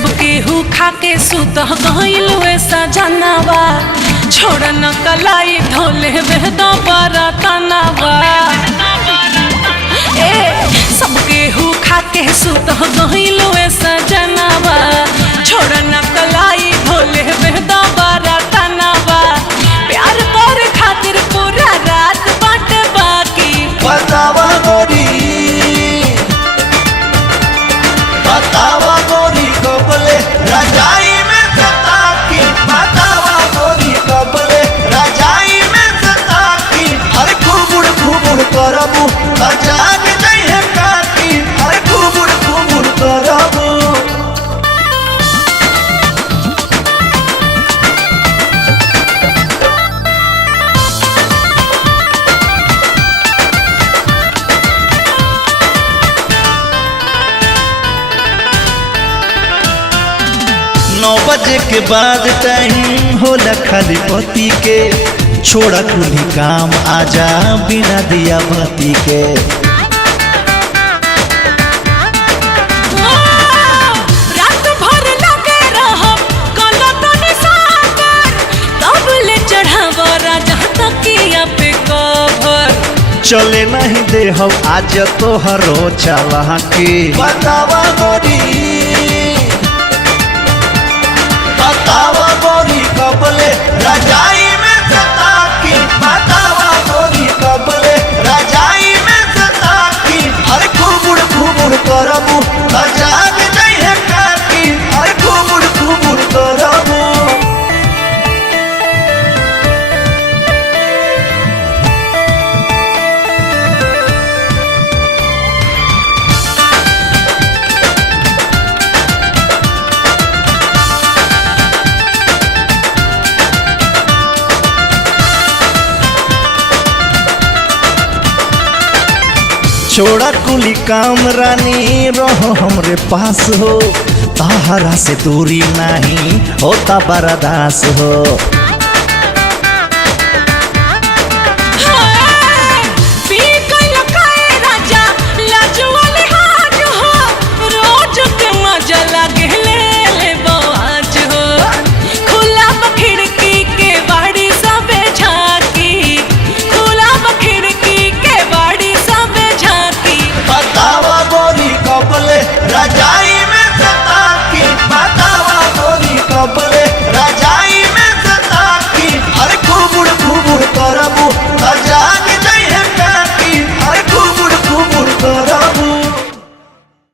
सब केहू खा के सुत गइल वैसा जनावा छोड़ न कलाई धोले बेद बरतनावा ए सब केहू खा के सुत गइल वैसा जनावा छोड़ न कलाई धोले बेद बरतनावा प्यार कर खातिर पूरा रात बाट बाकी बतावा गोरी कबले रजाई में सता की बतावा गोरी कबले रजाई में सता की अरे घुमुड़ करबू जाग जइहे काकी अरे घुमुड़ करबू नौ बजे के बाद टाइम होला खाली पति के छोड़ा कुली काम आजा बिना दिया बत्ती के रात भर लगे रहब गलत निशान तब ले चढ़ाव राजा तकिया पे कवर चले नहीं दे हम आज तो हरो चला के बतावा गोरी कबले रजाई में सता की बतावा गोरी कबले रजाई में सता की अरे घुमुड़ करबू जाग जइहे काकी अरे घुमुड़ करबू छोड़ा कुली काम रानी रहो हमरे पास हो ताहरा से दूरी नहीं होता बर्दाश्त हो।